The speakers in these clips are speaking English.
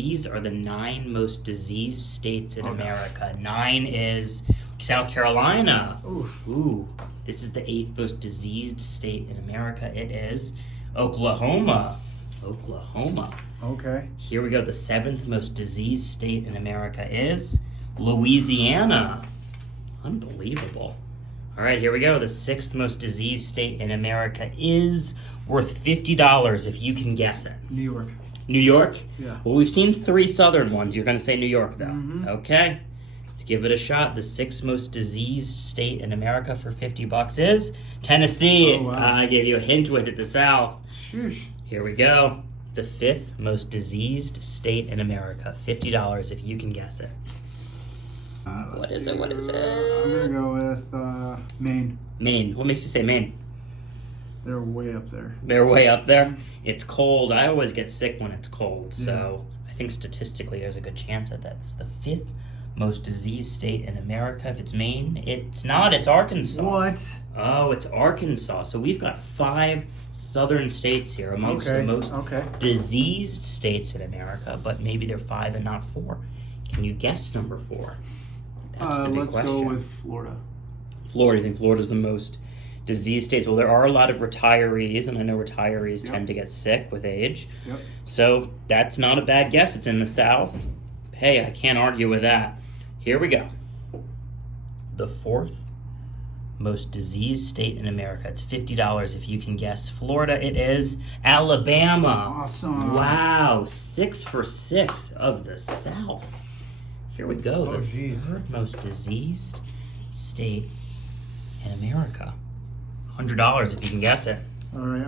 These are the 9 most diseased states in America. 9 is South Carolina. Ooh. This is the 8th most diseased state in America. It is Oklahoma. Okay. Here we go. The 7th most diseased state in America is Louisiana. Unbelievable. All right, here we go. The 6th most diseased state in America is worth $50 if you can guess it. New York. New York? Yeah. Well, we've seen 3 southern ones. You're going to say New York, though. Mm-hmm. Okay. Let's give it a shot. The 6th most diseased state in America for $50 is Tennessee. Oh, wow. I gave you a hint with it, the South. Shush. Here we go. The 5th most diseased state in America. $50 if you can guess it. What is it? I'm gonna go with Maine. Maine. What makes you say Maine? They're way up there. They're way up there. It's cold. I always get sick when it's cold, so I think statistically there's a good chance that that's the 5th most diseased state in America. If it's Maine, it's not. It's Arkansas. What? Oh, it's Arkansas. So we've got 5 southern states here amongst the most diseased states in America, but maybe they're 5 and not 4. Can you guess number 4? That's the big let's question. go with Florida. Florida. You think Florida's the most diseased states? Well, there are a lot of retirees, and I know retirees tend to get sick with age. Yep. So that's not a bad guess. It's in the South. Hey, I can't argue with that. Here we go. The 4th most diseased state in America. It's $50 if you can guess. Florida, it is Alabama. Awesome. Wow, 6 for 6 of the South. Here we go. Oh, the geez. 3rd most diseased state in America. $100 if you can guess it. All right,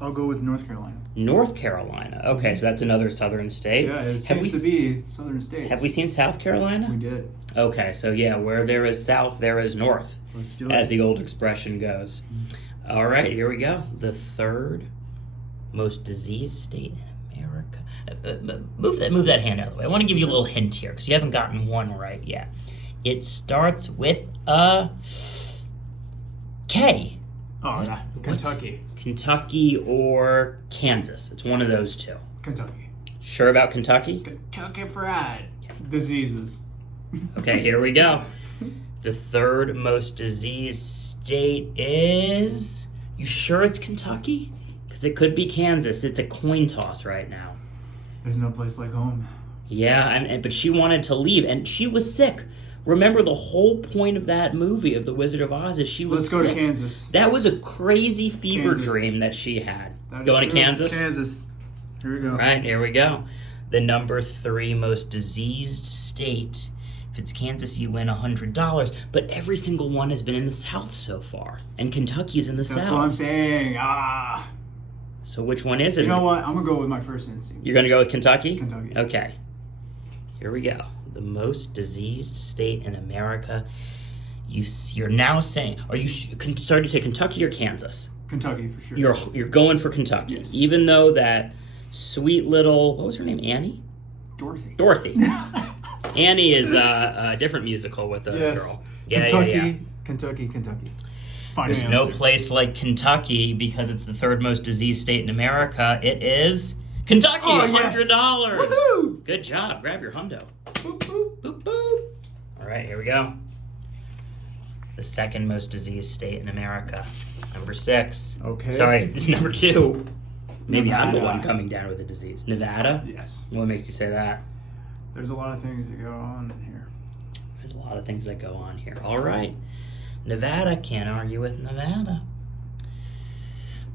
I'll go with North Carolina. North Carolina. Okay, so that's another southern state. Yeah, it seems to be southern states. Have we seen South Carolina? We did. Okay, so yeah, where there is south, there is north, Let's do it. as the old expression goes. All right, here we go. The 3rd most diseased state in America. Move that hand out of the way. I want to give you a little hint here because you haven't gotten one right yet. It starts with a K. Oh, yeah. Kentucky. Kentucky or Kansas. It's one of those 2. Kentucky. Sure about Kentucky? Kentucky Fried. Diseases. Okay, here we go. The 3rd most diseased state is... You sure it's Kentucky? Because it could be Kansas. It's a coin toss right now. There's no place like home. Yeah, but she wanted to leave, and she was sick. Remember, the whole point of that movie of The Wizard of Oz is she was Let's go sick. to Kansas. That was a crazy fever Kansas. dream that she had. That is Going to true. Kansas? Kansas. Here we go. All right, here we go. The number 3 most diseased state. If it's Kansas, you win $100. But every single one has been in the South so far. And Kentucky is in the South. That's what I'm saying. So which one is it? You know what? I'm going to go with my first instinct. You're going to go with Kentucky? Kentucky. Okay. Here we go. The most diseased state in America. You're now saying, sorry to say Kentucky or Kansas? Kentucky for sure. You're going for Kentucky. Yes. Even though that sweet little, what was her name, Annie? Dorothy. Annie is a different musical with a girl. Yeah, Kentucky. There's no place like Kentucky because it's the 3rd most diseased state in America. It is Kentucky. $100. Woohoo! Good job. Grab your hundo. Boop, boop. Boop, boop. All right, here we go. The 2nd most diseased state in America. Number 6. Okay. Sorry, number 2. Maybe I'm the Nevada. one coming down with a disease. Nevada? Yes. What makes you say that? There's a lot of things that go on here. There's a lot of things that go on here. All right. Nevada, can't argue with Nevada.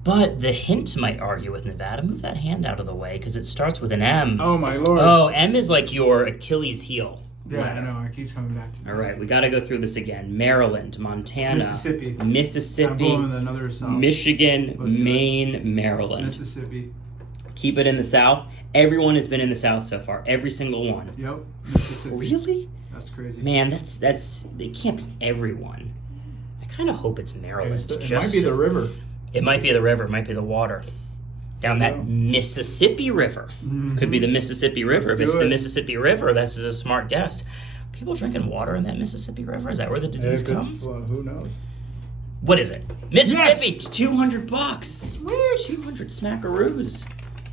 But the hint might argue with Nevada. Move that hand out of the way because it starts with an M. Oh, my Lord. Oh, M is like your Achilles heel. Yeah, I know. It keeps coming back to me. All right, we got to go through this again. Maryland, Montana, Mississippi. I'm Mississippi, going with another South. Michigan, Let's do it. Maine, Maryland. Mississippi. Keep it in the South. Everyone has been in the South so far. Every single one. Yep. Mississippi. Really? That's crazy. Man, that's it can't be everyone. I kind of hope it's Maryland. It might be the river. It might be the river. It might be the water. Down that Mississippi River. Mm-hmm. Could be the Mississippi River. Let's If it's do the it. Mississippi River, this is a smart guess. People drinking water in that Mississippi River? Is that where the disease comes? Who knows? What is it? Mississippi, Yes! $200. 200 smackaroos.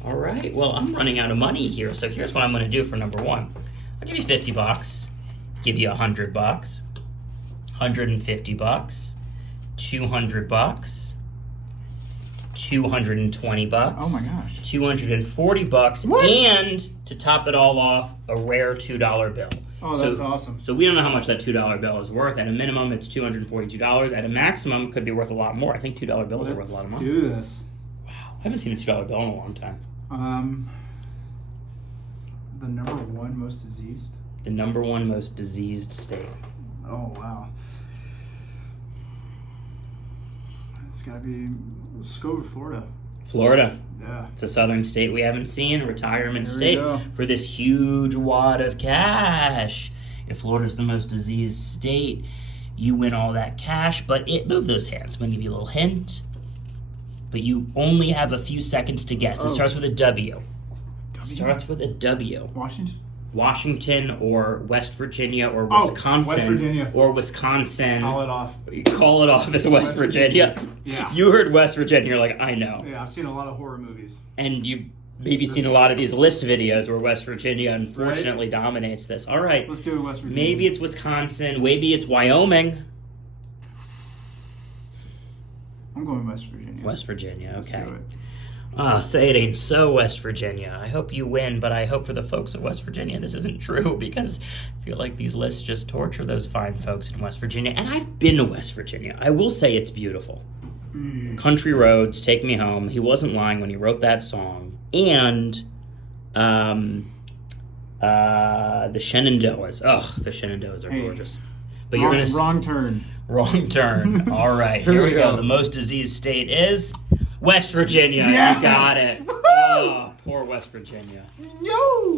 All right. Well, I'm running out of money here, so here's what I'm going to do for number one. I'll give you $50. Give you $100. $150. $200. $220. Oh my gosh. $240. What? And to top it all off, a rare $2 bill. Oh, that's awesome. So we don't know how much that $2 bill is worth. At a minimum, it's $242. At a maximum, it could be worth a lot more. I think $2 bills are worth a lot of money. Let's do this. Wow, I haven't seen a $2 bill in a long time. The number one most diseased. The number one most diseased state. Oh wow. It's gotta be. Let's go with Florida. Florida. Yeah. It's a southern state we haven't seen, a retirement There we state go. for this huge wad of cash. If Florida's the most diseased state, you win all that cash, but move those hands. I'm going to give you a little hint, but you only have a few seconds to guess. It Oh. starts with a W. W? Starts with a W. Washington. Washington or West Virginia or Oh, Wisconsin. West Virginia. Or Wisconsin. Call it off. Call it off. It's West West Virginia. Yeah. You heard West Virginia, you're like, I know. Yeah, I've seen a lot of horror movies. And you've maybe seen a lot of these list videos where West Virginia unfortunately dominates this. All right. Let's do it, West Virginia. Maybe it's Wisconsin. Maybe it's Wyoming. I'm going West Virginia. West Virginia, Let's okay. do it. Ah, say it ain't so, West Virginia. I hope you win, but I hope for the folks of West Virginia this isn't true because I feel like these lists just torture those fine folks in West Virginia. And I've been to West Virginia. I will say it's beautiful. Country roads, take me home. He wasn't lying when he wrote that song. And the Shenandoahs. Oh, the Shenandoahs are gorgeous. But you're gonna Wrong turn. wrong turn. All right, Here here we we go. go. The most diseased state is West Virginia. Yes! You got it. Woo! Oh, poor West Virginia. Yo!